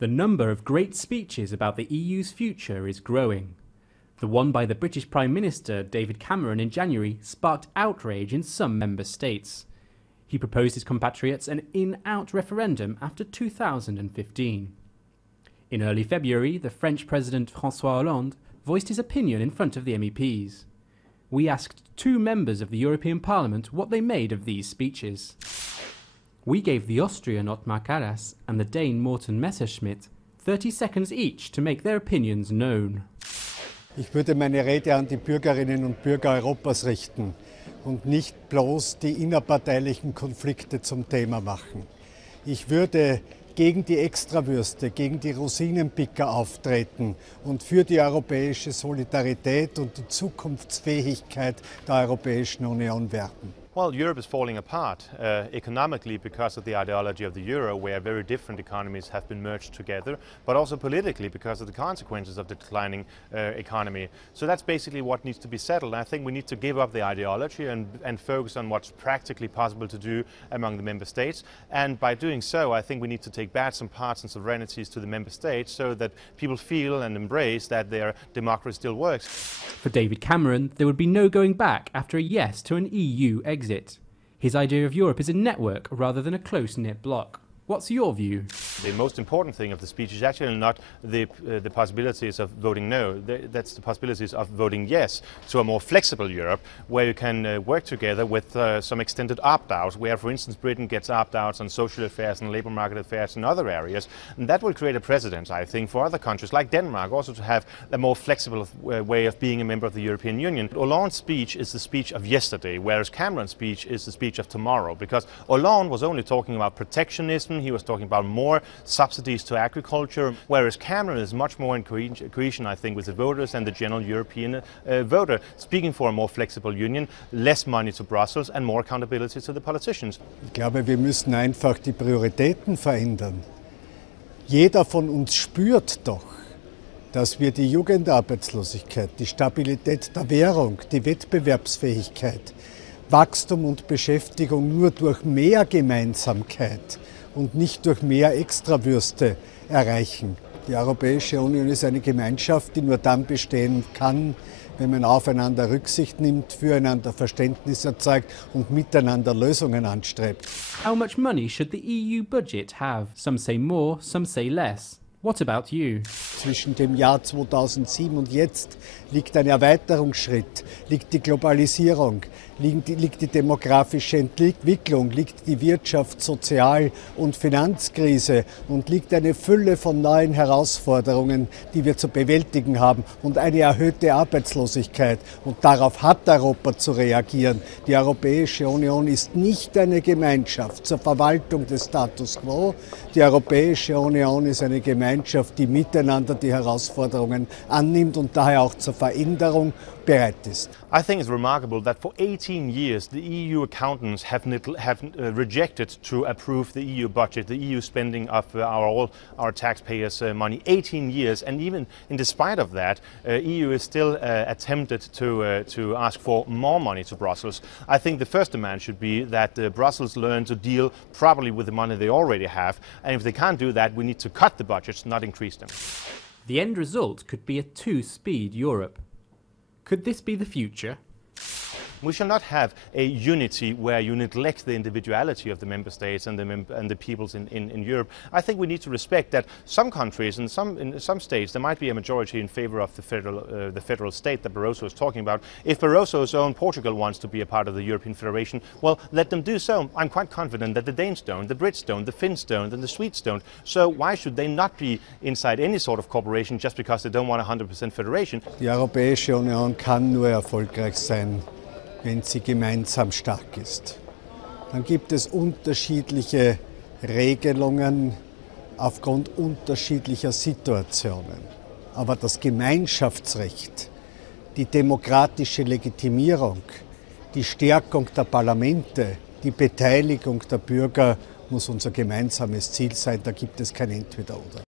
The number of great speeches about the EU's future is growing. The one by the British Prime Minister David Cameron in January sparked outrage in some member states. He proposed his compatriots an in-out referendum after 2015. In early February, the French President François Hollande voiced his opinion in front of the MEPs. We asked two members of the European Parliament what they made of these speeches. We gave the Austrian Ottmar Karas and the Dane Morten Messerschmidt 30 seconds each to make their opinions known. Ich würde meine Rede an die Bürgerinnen und Bürger Europas richten und nicht bloß die innerparteilichen Konflikte zum Thema machen. Ich würde gegen die Extrawürste, gegen die Rosinenpicker auftreten und für die europäische Solidarität und die Zukunftsfähigkeit der Europäischen Union werben. Well, Europe is falling apart economically because of the ideology of the euro, where very different economies have been merged together, but also politically because of the consequences of the declining economy. So that's basically what needs to be settled. I think we need to give up the ideology and focus on what's practically possible to do among the member states. And by doing so, I think we need to take back some parts and sovereignties to the member states so that people feel and embrace that their democracy still works. For David Cameron, there would be no going back after a yes to an EU exit. His idea of Europe is a network rather than a close-knit bloc. What's your view? The most important thing of the speech is actually not the possibilities of voting no. That's the possibilities of voting yes to a more flexible Europe, where you can work together with some extended opt-outs, where, for instance, Britain gets opt-outs on social affairs and labour market affairs in other areas. And that will create a precedent, I think, for other countries like Denmark also to have a more flexible way of being a member of the European Union. Hollande's speech is the speech of yesterday, whereas Cameron's speech is the speech of tomorrow, because Hollande was only talking about protectionism. He was talking about more subsidies to agriculture, whereas Cameron is much more in cohesion, I think, with the voters and the general European voter, speaking for a more flexible union, less money to Brussels and more accountability to the politicians. Ich glaube, wir müssen einfach die Prioritäten verändern. Jeder von uns spürt doch, dass wir die Jugendarbeitslosigkeit, die Stabilität der Währung, die Wettbewerbsfähigkeit, Wachstum und Beschäftigung nur durch mehr Gemeinsamkeit und nicht durch mehr Extrawürste erreichen. Die Europäische Union ist eine Gemeinschaft, die nur dann bestehen kann, wenn man aufeinander Rücksicht nimmt, füreinander Verständnis erzeugt und miteinander Lösungen anstrebt. How much money should the EU budget have? Some say more, some say less. What about you? Zwischen dem Jahr 2007 und jetzt liegt ein Erweiterungsschritt, liegt die Globalisierung, liegt die demografische Entwicklung, liegt die Wirtschafts-, Sozial- und Finanzkrise und liegt eine Fülle von neuen Herausforderungen, die wir zu bewältigen haben und eine erhöhte Arbeitslosigkeit. Und darauf hat Europa zu reagieren. Die Europäische Union ist nicht eine Gemeinschaft zur Verwaltung des Status quo. Die Europäische Union ist eine Gemeinschaft, die miteinander die Herausforderungen annimmt und daher auch zur Veränderung bereit ist. I think it's remarkable that for 18 years the EU accountants have rejected to approve the EU budget, the EU spending of all our taxpayers' money. 18 years, and even in despite of that, EU is still attempted to ask for more money to Brussels. I think the first demand should be that Brussels learn to deal properly with the money they already have, and if they can't do that, we need to cut the budgets, not increase them. The end result could be a two-speed Europe. Could this be the future? We shall not have a unity where you neglect the individuality of the member states and the peoples in Europe. I think we need to respect that some countries and in some states there might be a majority in favor of the federal state that Barroso is talking about. If Barroso's own Portugal wants to be a part of the European Federation, well, let them do so. I'm quite confident that the Danes don't, the Brits don't, the Finns don't, and the Swedes don't. So why should they not be inside any sort of cooperation just because they don't want 100% federation? Die Europäische Union kann nur erfolgreich sein, wenn sie gemeinsam stark ist. Dann gibt es unterschiedliche Regelungen aufgrund unterschiedlicher Situationen. Aber das Gemeinschaftsrecht, die demokratische Legitimierung, die Stärkung der Parlamente, die Beteiligung der Bürger muss unser gemeinsames Ziel sein. Da gibt es kein Entweder-Oder.